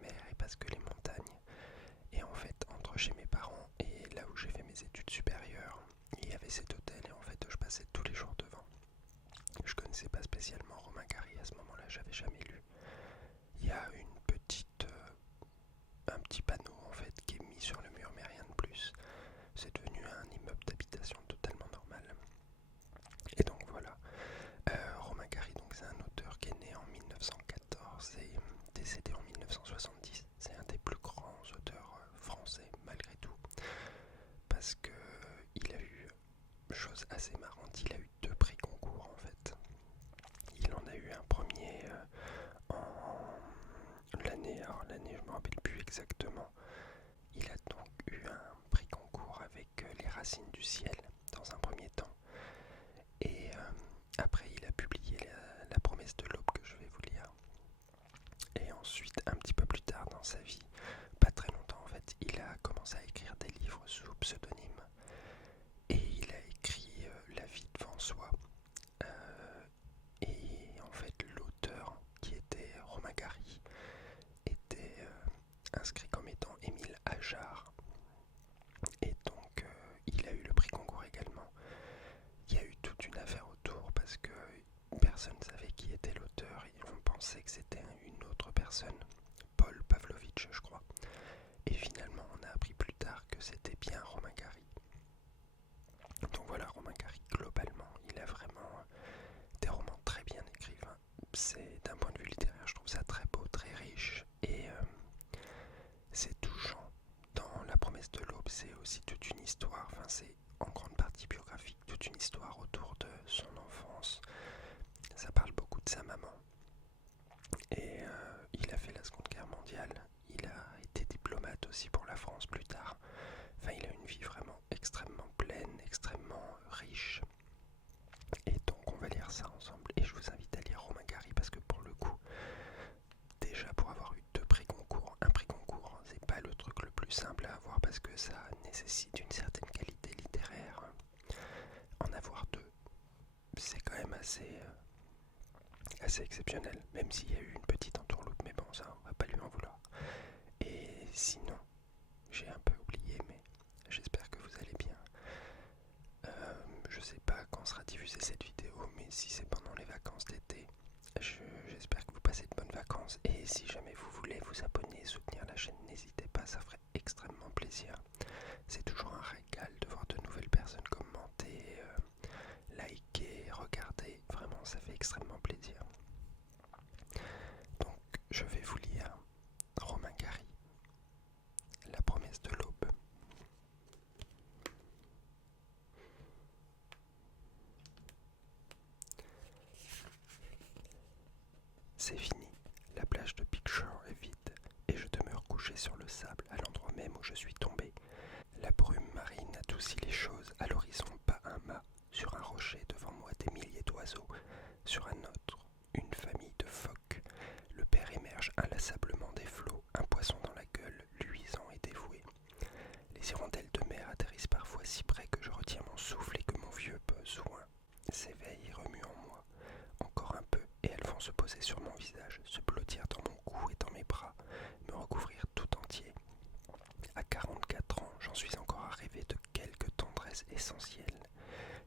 mer et parce que les montagnes. Et en fait, entre chez mes parents et là où j'ai fait mes études supérieures, il y avait cet hôtel et en fait, je passais tous les jours devant. Je connaissais pas spécialement Romain Gary à ce moment-là, j'avais jamais lu. Il y a un petit panneau en fait qui est mis sur le mur, mais rien de plus. C'est devenu un immeuble d'habitation totalement normal. Et donc voilà, Romain Gary, donc c'est un auteur qui est né en 1914 et décédé en 1970. C'est un des plus grands auteurs français malgré tout, parce que il a eu, chose assez marrante, il a eu 2 prix concours en fait. Il en a eu un premier en l'année je me rappelle plus exactement. Il a donc eu un prix concours avec Les Racines du Ciel dans un premier temps. Et après, il a publié la Promesse de l'Aube que je vais vous lire. Et ensuite, un petit peu plus tard dans sa vie, pas très longtemps en fait, il a commencé à écrire des livres sous pseudonyme. Et il a écrit La vie devant soi. Et en fait, l'auteur qui était Romain Gary était inscrit comme étant Émile Ajar. Et donc, il a eu le prix concours également. Il y a eu toute une affaire autour parce que personne ne savait qui était l'auteur et on pensait que c'était une autre personne, Paul Pavlovitch je crois. Et finalement on a appris plus tard que c'était bien Romain Gary. Donc voilà, Romain Gary globalement il a vraiment des romans très bien écrits. C'est d'un point de vue littéraire je trouve ça très beau, très riche et c'est touchant. Dans La Promesse de l'Aube c'est aussi toute une histoire, enfin c'est en grande partie biographique, toute une histoire autour de son enfance. Ça parle beaucoup de sa maman. Et il a fait la Seconde Guerre mondiale. Il a été diplomate aussi pour la France plus tard. Enfin, il a une vie vraiment extrêmement pleine, extrêmement riche. Et donc, on va lire ça ensemble. Et je vous invite à lire Romain Gary parce que pour le coup, déjà pour avoir eu 2 prix concours, un prix concours, c'est pas le truc le plus simple à avoir parce que ça nécessite une certaine qualité littéraire. En avoir 2, c'est quand même assez exceptionnel, même s'il y a eu une petite entourloupe, mais bon, ça, on va pas lui en vouloir. Et sinon, j'ai un peu oublié, mais j'espère que vous allez bien. Je sais pas quand sera diffusée cette vidéo, mais si c'est pendant les vacances d'été, j'espère que vous passez de bonnes vacances. Et si jamais vous voulez vous abonner et soutenir la chaîne, n'hésitez pas, ça ferait extrêmement plaisir. C'est toujours un régal de voir de nouvelles personnes commenter, liker, regarder. Vraiment, ça fait extrêmement plaisir. Donc, je vais vous lire Romain Gary, La Promesse de l'Aube. C'est fini, la plage de Big Shore est vide et je demeure couché sur le sable à l'endroit même où je suis tombé. La brume marine adoucit les choses, à l'horizon pas un mât, sur un rocher devant moi des milliers d'oiseaux, sur un autre une famille de phoques. Le père émerge inlassablement des flots, un poisson dans la gueule, luisant et dévoué. Les hirondelles de mer atterrissent parfois si près que je retiens mon souffle et que mon vieux besoin s'éveille et remue en moi. Encore un peu, et elles vont se poser sur mon visage, se blottir dans mon cou et dans mes bras, me recouvrir tout entier. À 44 ans, j'en suis encore à rêver de quelque tendresse essentielle.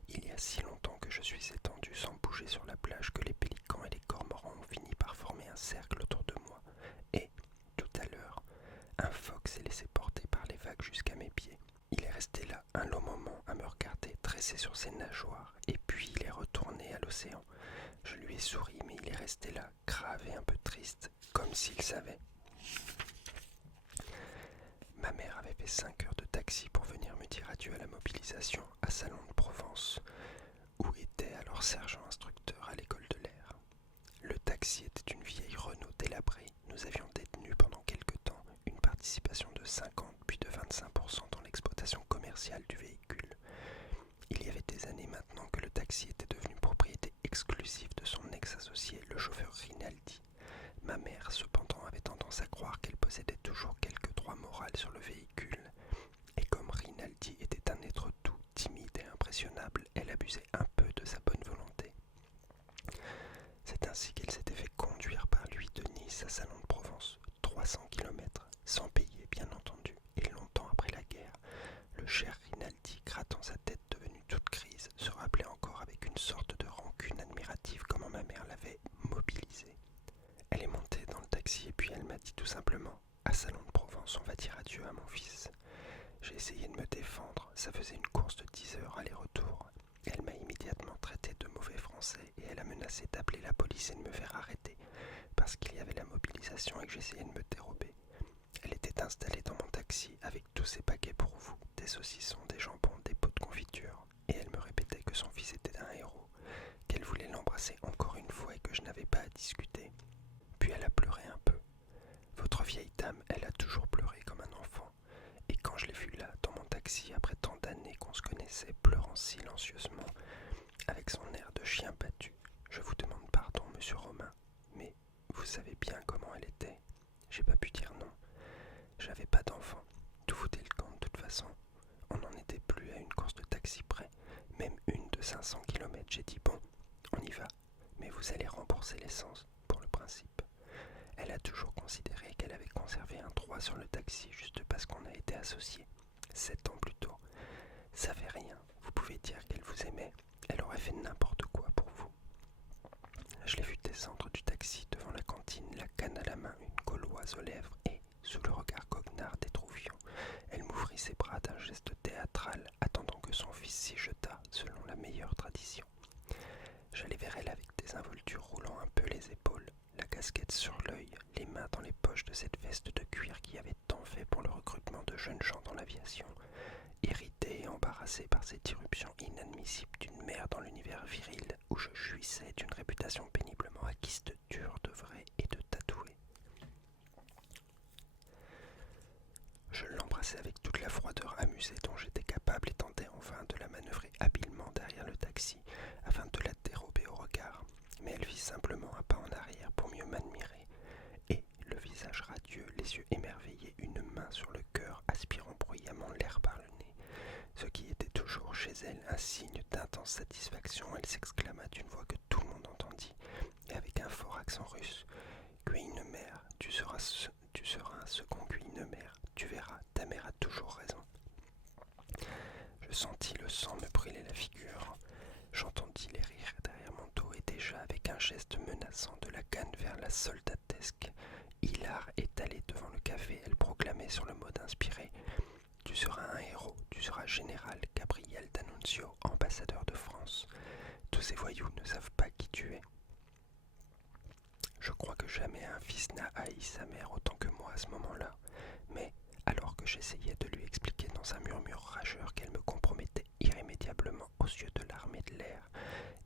Il y a si longtemps que je suis étendu sans bouger sur la plage que les pélicans et les cormorans ont fini par former un cercle autour de moi. Et, tout à l'heure, un phoque s'est laissé porter par les vagues jusqu'à mes pieds. Il est resté là un long moment à me regarder tressé sur ses nageoires, et puis il est retourné à l'océan. Je lui ai souri, mais il est resté là, grave et un peu triste, comme s'il savait. Ma mère avait fait 5 heures de taxi pour venir me dire adieu à la mobilisation à Salon de Provence, où était alors sergent instructeur à l'école de l'air. Le taxi était une vieille Renault délabrée. Nous avions détenu pendant quelque temps une participation de 50 puis de 25% dans l'exploitation commerciale du véhicule. Il y avait des années maintenant que le taxi était devenu propriété exclusive de son ex-associé, le chauffeur Rinaldi. Ma mère, cependant, avait tendance à croire qu'elle possédait toujours quelques droits moraux sur le véhicule, et comme Rinaldi était un être doux, timide et impressionnable, elle abusait un peu de sa bonne volonté. C'est ainsi qu'elle s'était fait conduire par lui de Nice à Salon de Provence, 300 km Salon de Provence, on va dire adieu à mon fils. J'ai essayé de me défendre, ça faisait une course de 10 heures aller-retour. Elle m'a immédiatement traité de mauvais français et elle a menacé d'appeler la police et de me faire arrêter parce qu'il y avait la mobilisation et que j'essayais de me dérober. Elle était installée dans mon taxi avec tous ses paquets pour vous, des saucissons, des jambons, des pots de confiture, et elle me répétait que son fils était un héros, qu'elle voulait l'embrasser encore une fois et que je n'avais pas à discuter. Puis elle a pleuré un peu. Votre vieille dame, elle a toujours pleuré comme un enfant, et quand je l'ai vue là, dans mon taxi, après tant d'années qu'on se connaissait, pleurant silencieusement, avec son air de chien battu, je vous demande pardon, monsieur Romain, mais vous savez bien comment elle était. J'ai pas pu dire non. J'avais pas d'enfant. Tout foutait le camp de toute façon. On n'en était plus à une course de taxi près, même une de 500 km. J'ai dit bon, on y va, mais vous allez rembourser l'essence, pour le principe. Elle a toujours considéré qu'elle avait conservé un droit sur le taxi juste parce qu'on a été associés. 7 ans plus tôt. Ça fait rien, vous pouvez dire qu'elle vous aimait. Elle aurait fait n'importe quoi pour vous. Je l'ai vue descendre du taxi devant la cantine, la canne à la main, une gauloise aux lèvres et, sous le regard goguenard des troufions, elle m'ouvrit ses bras d'un geste théâtral, attendant que son fils s'y jetât, selon la meilleure tradition. J'allais vers elle avec des involtures roulant un peu les épaules, la casquette sur l'œil, les mains dans les poches de cette veste de cuir qui avait tant fait pour le recrutement de jeunes gens dans l'aviation, irrité et embarrassé par cette irruption inadmissible d'une mère dans l'univers viril où je jouissais d'une réputation péniblement acquise de dur, de vrai et de tatoué. Je l'embrassais avec toute la froideur amusée dont j'étais capable et tentais en vain de la manœuvrer habilement derrière le taxi afin de la dérober au regard, mais elle fit simplement un pas en arrière pour mieux m'admirer, et, le visage radieux, les yeux émerveillés, une main sur le cœur, aspirant bruyamment l'air par le nez, ce qui était toujours chez elle un signe d'intense satisfaction, elle s'exclama d'une voix que tout le monde entendit, et avec un fort accent russe, « Guinemer, tu seras un second Guinemer, tu verras, ta mère a toujours raison. » Je sentis le sang me brûler la figure. J'entendis les rires derrière mon dos et déjà avec un geste menaçant de la canne vers la soldatesque, hilar étalée devant le café, elle proclamait sur le mode inspiré « Tu seras un héros, tu seras général Gabriel D'Annunzio, ambassadeur de France. Tous ces voyous ne savent pas qui tu es. » Je crois que jamais un fils n'a haï sa mère autant que moi à ce moment-là, mais alors que j'essayais de lui expliquer dans un murmure rageur qu'elle me compromettait irrémédiablement aux yeux de l'armée de l'air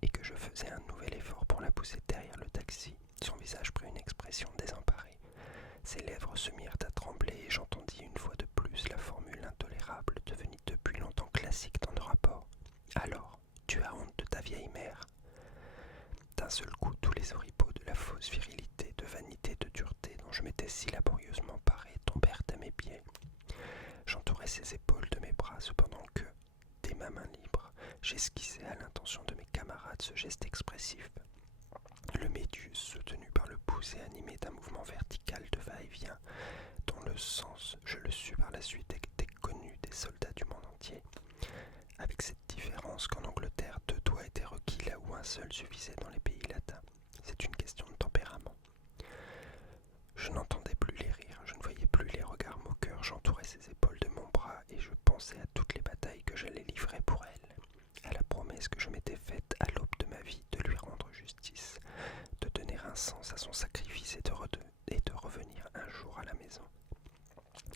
et que je faisais un nouvel effort pour la pousser derrière le taxi, son visage prit une expression désemparée. Ses lèvres se mirent à trembler et j'entendis une fois de plus la formule intolérable devenue depuis longtemps classique dans nos rapports. « Alors, tu as honte de ta vieille mère ?» D'un seul coup, tous les oripeaux de la fausse virilité, de vanité, de dureté dont je m'étais si laborieusement paré tombèrent à mes pieds. J'entourais ses épaules de mes bras, cependant que, dès ma main libre, j'esquissais à l'intention de mes camarades ce geste expressif. Le médius, soutenu par le pouce et animé d'un mouvement vertical de va-et-vient, dont le sens, je le sus par la suite, était connu des soldats du monde entier, avec cette différence qu'en Angleterre, 2 doigts étaient requis là où un seul suffisait dans les pays latins. C'est une question de tempérament. Je n'entendais plus les rires, je ne voyais plus les regards moqueurs, j'entourais ses épaules de mon bras et je pensais à toutes les batailles que j'allais livrer pour elle, à la promesse que je m'étais faite à l'aube de ma vie de lui rendre justice, de donner un sens à son sacrifice et de revenir un jour à la maison.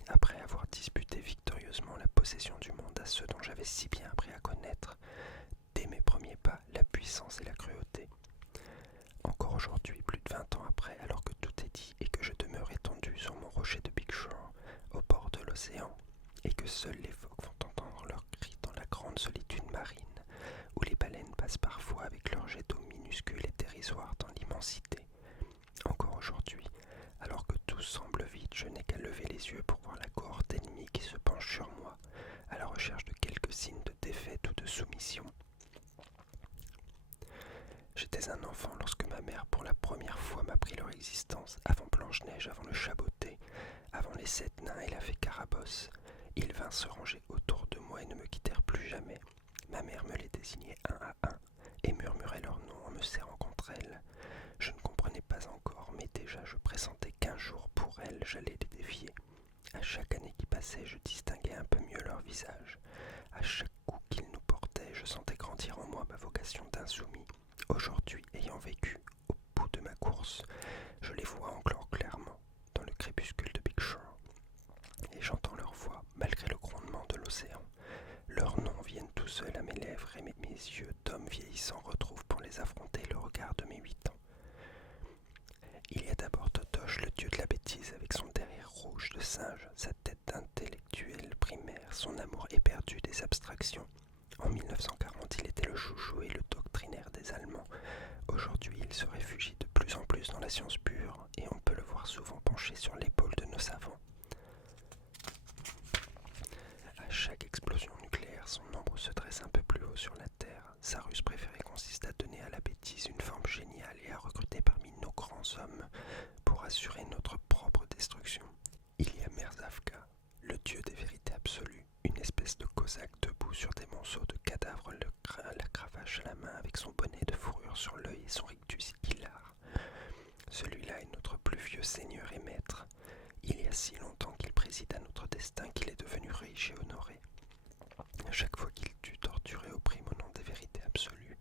Après avoir disputé victorieusement la possession du monde à ceux dont j'avais si bien appris à connaître, dès mes premiers pas, la puissance et la cruauté. Encore aujourd'hui, plus de 20 ans après, alors que tout est dit et que je demeure étendu sur mon rocher de Big Shore, au bord de l'océan, et que seuls les phoques font entendre leurs cris dans la grande solitude marine, où les baleines passent parfois avec leurs jets d'eau minuscules et dérisoires dans l'immensité. Encore aujourd'hui, alors que tout semble vide, je n'ai qu'à lever les yeux pour voir la cohorte ennemie qui se penche sur moi, à la recherche de quelques signes de défaite ou de soumission. J'étais un enfant lorsque ma mère pour la première fois m'apprit leur existence, avant Blanche-Neige, avant le Chaboté, avant les 7 nains et la fée Carabosse. Ils vinrent se ranger autour de moi et ne me quittèrent plus jamais. Ma mère me les désignait un à un et murmurait leurs noms en me serrant contre elle. Je ne comprenais pas encore, mais déjà je pressentais qu'un jour pour elle j'allais les défier. À chaque année qui passait, je distinguais un peu mieux leur visage. À chaque coup qu'ils nous portaient, je sentais grandir en moi ma vocation d'insoumis. Aujourd'hui, ayant vécu au bout de ma course, je les vois encore clairement dans le crépuscule de Big Shore. Et j'entends leur voix, malgré le grondement de l'océan. Leurs noms viennent tout seuls à mes lèvres et mes yeux d'homme vieillissant retrouvent pour les affronter le regard de mes 8 ans. Il y a d'abord Totoche, le dieu de la bêtise, avec son derrière rouge de singe, sa tête d'intellectuel primaire, son amour éperdu des abstractions. En 1940, il était le chouchou et le doctrinaire des Allemands. Aujourd'hui, il se réfugie de plus en plus dans la science pure, et on peut le voir souvent penché sur l'épaule de nos savants. À chaque explosion nucléaire, son ombre se dresse un peu plus haut sur la Terre. Sa ruse préférée consiste à donner à la bêtise une forme géniale et à recruter parmi nos grands hommes pour assurer notre propre destruction. Il y a Merzavka, le dieu des vérités absolues, une espèce de cosaque debout sur des monceaux de cadavres, la cravache à la main avec son bonnet de fourrure sur l'œil et son rictus hilar. Celui-là est notre plus vieux seigneur et maître. Il y a si longtemps qu'il préside à notre destin qu'il est devenu riche et honoré. Chaque fois qu'il tue, torture et opprime au nom des vérités absolues,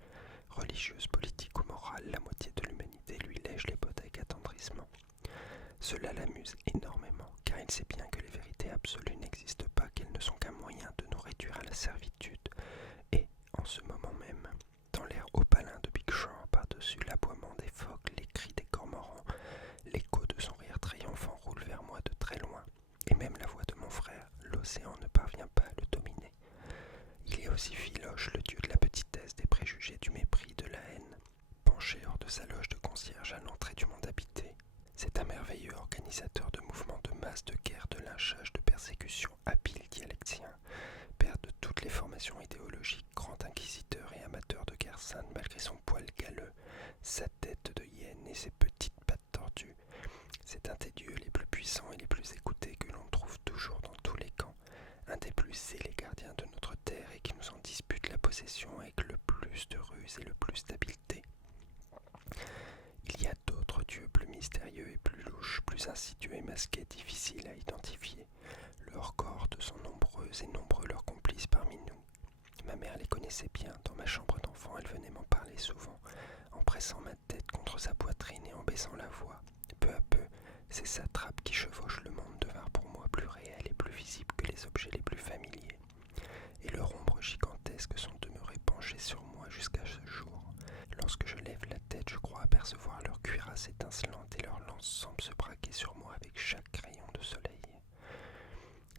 religieuses, politiques ou morales, la moitié de l'humanité lui lèche les bottes avec attendrissement. Cela l'amuse énormément, car il sait bien que les vérités absolues n'existent pas, qu'elles ne sont qu'un moyen de nous réduire à la servitude. Et, en ce moment même, dans l'air opalin de Big Shore, par-dessus l'aboiement des phoques, les cris des cormorans, l'écho de son rire triomphant roule vers moi de très loin, et même la voix de mon frère, l'océan ne parvient pas à le dominer. Il y a aussi Philoche, le dieu de la petitesse, des préjugés, du mépris, de la haine, penché hors de sa loge de concierge à l'entrée du monde habité. C'est un merveilleux organisateur de mouvements de masse, de guerre, de lynchage, de persécution, habile dialectien, père de toutes les formations idéologiques, grand inquisiteur et amateur de guerre sainte malgré son poil galeux, sa tête de hyène et ses petites pattes tordues. C'est un des dieux les plus puissants et les plus écoutés que l'on trouve toujours dans tous les camps, un des plus zélés gardiens de notre terre et qui nous en dispute la possession avec le plus de ruse et le plus d'habileté. Il y a d'autres dieux plus mystérieux et plus louches, plus insidieux et masqués, difficiles à identifier. Leurs cohortes sont nombreuses et nombreux leurs complices parmi nous. Ma mère les connaissait bien. Dans ma chambre d'enfant, elle venait m'en parler souvent, en pressant ma tête contre sa poitrine et en baissant la voix. Peu à peu, ces satrapes qui chevauchent le monde devinrent pour moi plus réels et plus visibles que les objets les plus familiers. Et leurs ombres gigantesques sont demeurées penchées sur moi jusqu'à ce jour. Lorsque je lève la tête, je crois apercevoir leur cuirasse étincelante et leur lance semble se braquer sur moi avec chaque rayon de soleil.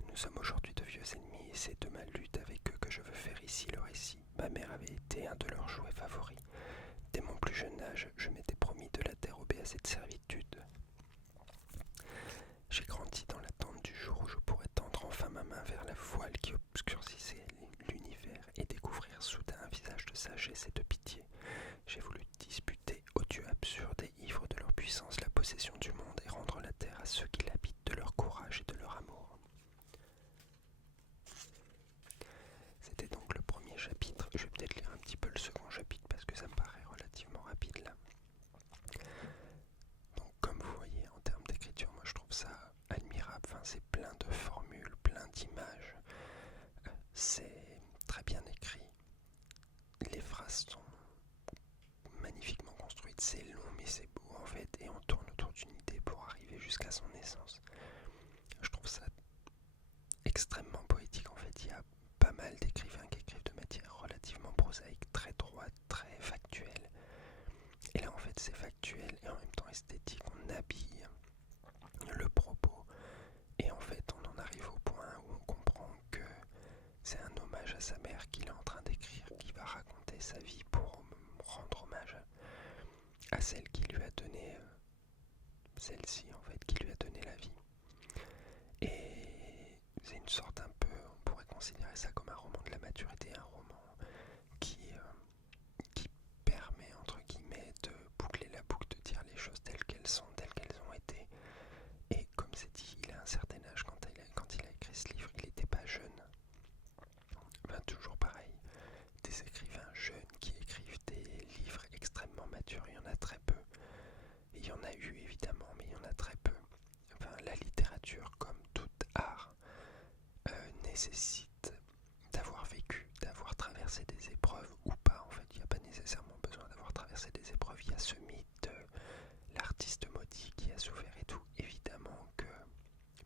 Nous sommes aujourd'hui de vieux ennemis et c'est de ma lutte avec eux que je veux faire ici le récit. Ma mère avait été un de leurs jouets favoris. Dès mon plus jeune âge, je m'étais promis de la dérober à cette servitude. J'ai grandi dans l'attente du jour où je pourrais tendre enfin ma main vers la voile qui obscurcissait l'univers et découvrir soudain un visage de sagesse et de pitié. J'ai voulu disputer aux dieux absurdes et ivres de leur puissance la possession du monde et rendre la terre à ceux qui l'habitent de leur courage et de leur amour. C'était donc le premier chapitre. Je vais peut-être lire un petit peu le second chapitre parce que ça me paraît relativement rapide là. Donc comme vous voyez, en termes d'écriture, moi je trouve ça admirable. Enfin, c'est plein de formules, plein d'images. C'est très bien écrit. Les phrases sont magnifiquement construite, c'est long mais c'est beau en fait et on tourne autour d'une idée pour arriver jusqu'à son essence. Je trouve ça extrêmement poétique en fait, il y a pas mal d'écrivains qui écrivent de matière relativement prosaïque, très droite, très factuelle. Et là en fait c'est factuel et en même temps esthétique, on habille le propos et en fait on en arrive au point où on comprend que c'est un hommage à sa mère qu'il est en train d'écrire, qui va raconter sa vie pour rendre hommage à celle qui lui a donné, celle-ci en fait, qui lui a donné la vie. Et c'est une sorte un peu, on pourrait considérer ça comme un roman de la maturité, un roman qui permet entre guillemets de boucler la boucle, de dire les choses telles qu'elles sont, telles qu'elles ont été. Et comme c'est dit, il a un certain âge quand il a écrit ce livre, il n'était pas jeune. Enfin, toujours pareil, des écrivains jeunes qui écrivent des livres extrêmement matures, il y en a très peu. Et il y en a eu évidemment, mais il y en a très nécessite d'avoir vécu, d'avoir traversé des épreuves ou pas. En fait, il n'y a pas nécessairement besoin d'avoir traversé des épreuves. Il y a ce mythe de l'artiste maudit qui a souffert et tout. Évidemment que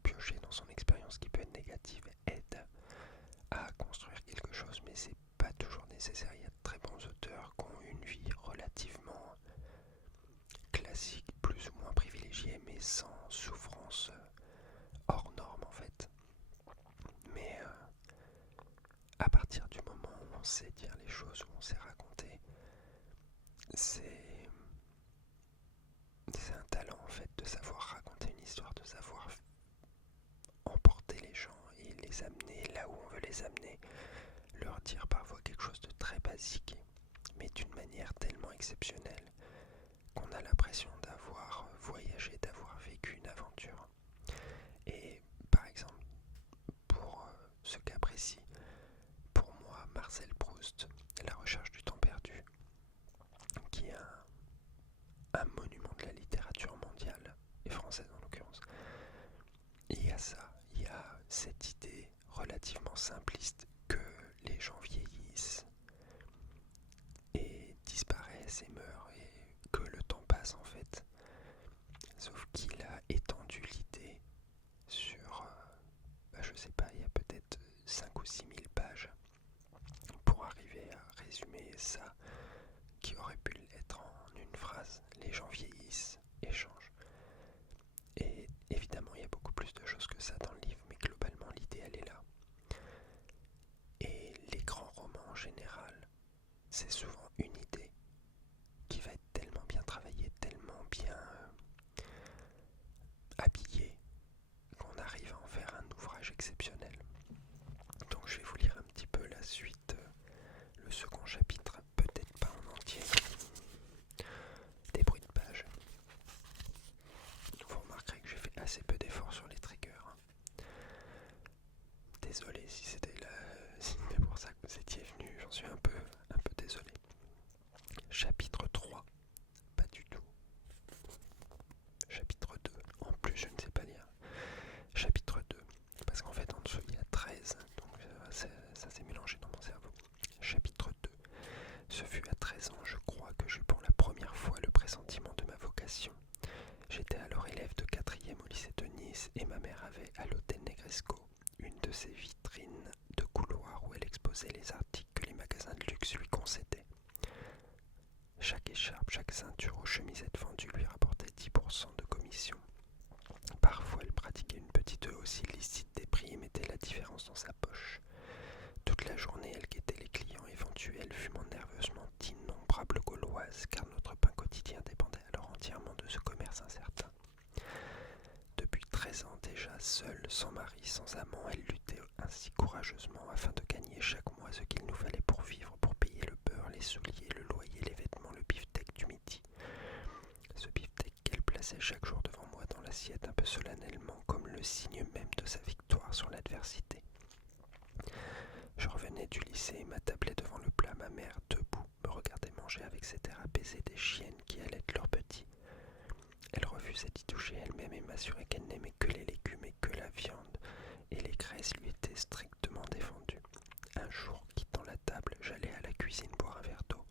piocher dans son expérience qui peut être négative aide à construire quelque chose, mais c'est pas toujours nécessaire. Il y a de très bons auteurs qui ont une vie relativement classique, plus ou moins privilégiée, mais sans souffrance hors norme en fait. Mais à partir du moment où on sait dire les choses, où on sait raconter, c'est un talent en fait de savoir raconter une histoire, de savoir emporter les gens et les amener là où on veut les amener, leur dire parfois quelque chose de très basique, mais d'une manière tellement exceptionnelle qu'on a l'impression d'avoir voyagé, d'avoir vécu une aventure. Et par exemple, pour ce cas précis, pour moi, Marcel Proust, La recherche du temps perdu, qui est un monument de la littérature mondiale, et française en l'occurrence, il y a ça, il y a cette idée relativement simpliste que les gens vieillissent et disparaissent et meurent et que le temps passe en fait. Sauf qu'il a étendu l'idée sur, je sais pas, il y a peut-être 5 ou 6 000 pages pour arriver à résumer ça qui aurait pu l'être en une phrase. Les gens vieillissent et changent. Et évidemment, il y a beaucoup plus de choses que ça dans le livre, mais globalement, l'idée, elle est là. Et les grands romans en général, c'est souvent une idée qui va être tellement bien travaillée, tellement bien habillée, qu'on arrive à en faire un ouvrage exceptionnel. Donc je vais vous lire un petit peu la suite, le second chapitre, peut-être pas en entier, des bruits de page. Vous remarquerez que j'ai fait assez peu d'efforts sur les triggers. Désolé si c'était pour ça que vous étiez venu, j'en suis un peu désolé. Chapitre 3, pas du tout. Chapitre 2, en plus je ne sais pas lire. Chapitre 2, parce qu'en fait en dessous il y a 13, donc ça s'est mélangé dans mon cerveau. Chapitre 2, ce fut à 13 ans, je crois, que j'eus pour la première fois le pressentiment de ma vocation. J'étais alors élève de 4e au lycée de Nice et ma mère avait à l'hôtel Negresco une de ces vitrines de couloir où elle exposait les articles que les magasins de luxe lui concédaient. Chaque écharpe, chaque ceinture ou chemisette vendue lui rapportait 10% de commission. Parfois, elle pratiquait une petite hausse illicite des prix et mettait la différence dans sa poche. Toute la journée, elle guettait les clients éventuels, fumant nerveusement d'innombrables gauloises, car notre pain quotidien dépendait alors entièrement de ce commerce incertain. Depuis 13 ans déjà, seule, sans mari, sans amant, elle luttait ainsi courageusement afin de gagner chaque mois ce qu'il nous fallait pour vivre, pour payer le beurre, les souliers, le loyer, les vêtements, le beefsteak du midi. Ce beefsteak qu'elle plaçait chaque jour devant moi dans l'assiette un peu solennellement, comme le signe même de sa victoire sur l'adversité. Je revenais du lycée et m'attablais devant le plat. Ma mère, debout, me regardait manger avec cet air apaisé des chiennes qui allaitent leurs petits. Elle refusait d'y toucher elle-même et m'assurait qu'elle n'aimait que les légumes et que la viande, et les graisses lui étaient strictement défendues. Un jour, quittant la table, j'allais à la cuisine boire un verre d'eau.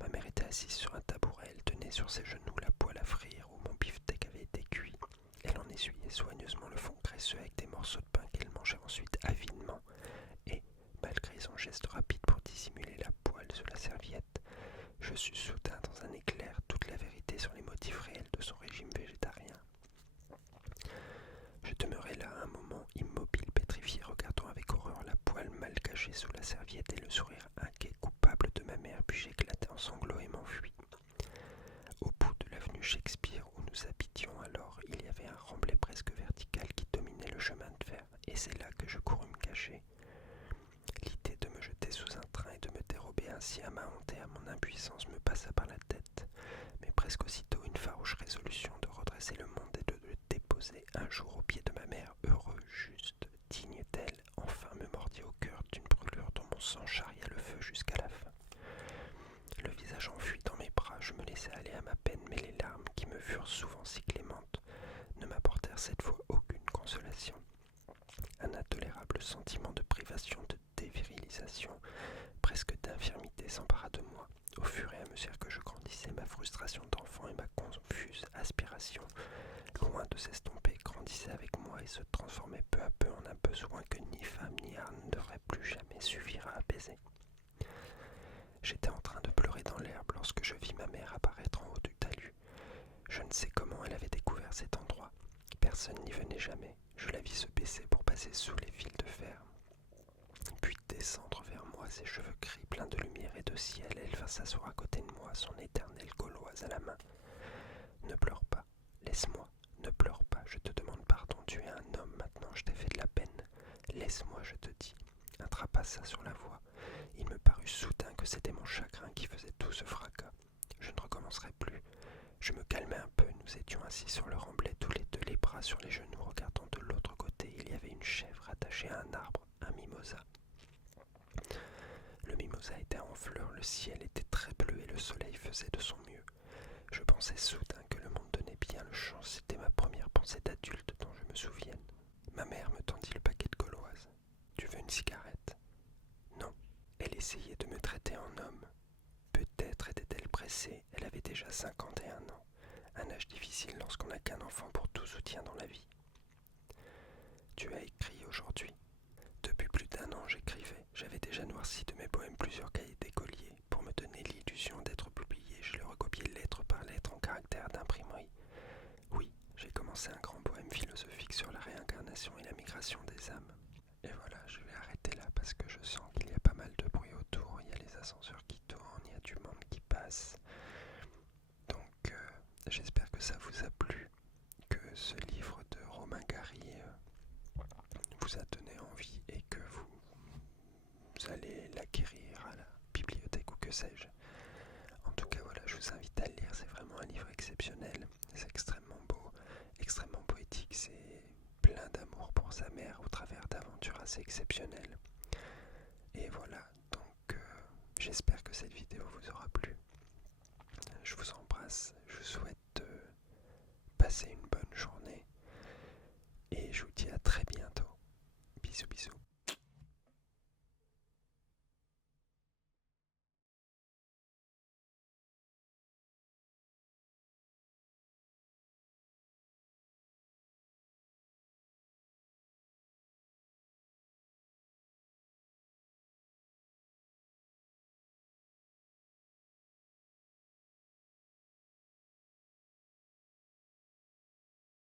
Ma mère était assise sur un tabouret, elle tenait sur ses genoux la poêle à frire où mon beefsteak avait été cuit. Elle en essuyait soigneusement le fond graisseux avec des morceaux de pain qu'elle mangeait ensuite avidement, et, malgré son geste rapide pour dissimuler la poêle sous la serviette, je sus soudain dans un éclair toute la vérité sur les motifs réels de son régime végétarien. Je demeurai là un moment immobile, pétrifié, regardant avec horreur la poêle mal cachée sous la serviette et le sourire inquiet, coupable de ma mère, puis j'éclatai en sanglots et m'enfuis. Au bout de l'avenue Shakespeare, où nous habitions alors, il y avait un remblai presque vertical qui dominait le chemin de fer, et c'est là que je courus me cacher. L'idée de me jeter sous un train et de me dérober ainsi à ma honte et à mon impuissance me passa par la tête, mais presque aussitôt une farouche résolution de redresser le monde et de le déposer un jour aux pieds de ma mère, heureux, juste, digne d'elle, enfin me mordit au cœur d'une brûlure dont mon sang charria le feu jusqu'à la fin. Le visage enfui dans mes bras, je me laissai aller à ma peine, mais les larmes, qui me furent souvent si clémentes, ne m'apportèrent cette fois aucune consolation. Un un intolérable sentiment de privation, de dévirilisation, presque d'infirmité s'empara de moi. Au fur et à mesure que je grandissais, ma frustration d'enfant et ma confuse aspiration, loin de s'estomper, grandissaient avec moi et se transformaient peu à peu en un besoin que ni femme ni art ne devrait plus jamais suffire à apaiser. J'étais en train de pleurer dans l'herbe lorsque je vis ma mère apparaître en haut du talus. Je ne sais comment elle avait découvert cet endroit. Personne n'y venait jamais. Je la vis se baisser pour passer sous les fils de fer, puis descendre vers moi, ses cheveux gris pleins de lumière et de ciel. Elle vint s'asseoir à côté de moi, son éternelle gauloise à la main. Ne pleure pas, laisse-moi, ne pleure pas, je te demande pardon, tu es un homme maintenant, je t'ai fait de la peine. Laisse-moi, je te dis. Un trac passa sur la voie. Il me parut soudain que c'était mon chagrin qui faisait tout ce fracas. Je ne recommencerai plus. Je me calmai un peu, nous étions assis sur le remblai, tous les deux, les bras sur les genoux, regardant de l'autre côté. Il y avait une chèvre attachée à un arbre, un mimosa. Le mimosa était en fleurs, le ciel était très bleu et le soleil faisait de son mieux. Je pensais soudain que le monde donnait bien le champ, c'était ma première pensée d'adulte dont je me souvienne. Ma mère me tendit le paquet de gauloises. « Tu veux une cigarette ?» Non. Elle essayait de me traiter en homme. Peut-être était-elle pressée, elle avait déjà 51 ans, un âge difficile lorsqu'on n'a qu'un enfant pour tout soutien dans la vie. Tu as écrit aujourd'hui. Depuis plus d'1 an, j'écrivais. J'avais déjà noirci de mes poèmes plusieurs cahiers d'écolier. Pour me donner l'illusion d'être publié, je les recopiais lettre par lettre en caractère d'imprimerie. Oui, j'ai commencé un grand poème philosophique sur la réincarnation et la migration des âmes. Et voilà, je vais arrêter là parce que je sens qu'il y a pas mal de bruit autour. Il y a les ascenseurs qui tournent, il y a du monde qui passe. Donc, j'espère que ça vous a plu, que ce livre de Romain Gary vous a donné envie et que vous allez l'acquérir à la bibliothèque ou que sais-je. En tout cas, voilà, je vous invite à le lire, c'est vraiment un livre exceptionnel, c'est extrêmement beau, extrêmement poétique, c'est plein d'amour pour sa mère au travers d'aventures assez exceptionnelles. Et voilà, donc j'espère que cette vidéo vous aura plu. Je vous embrasse, je vous souhaite de passer une bonne journée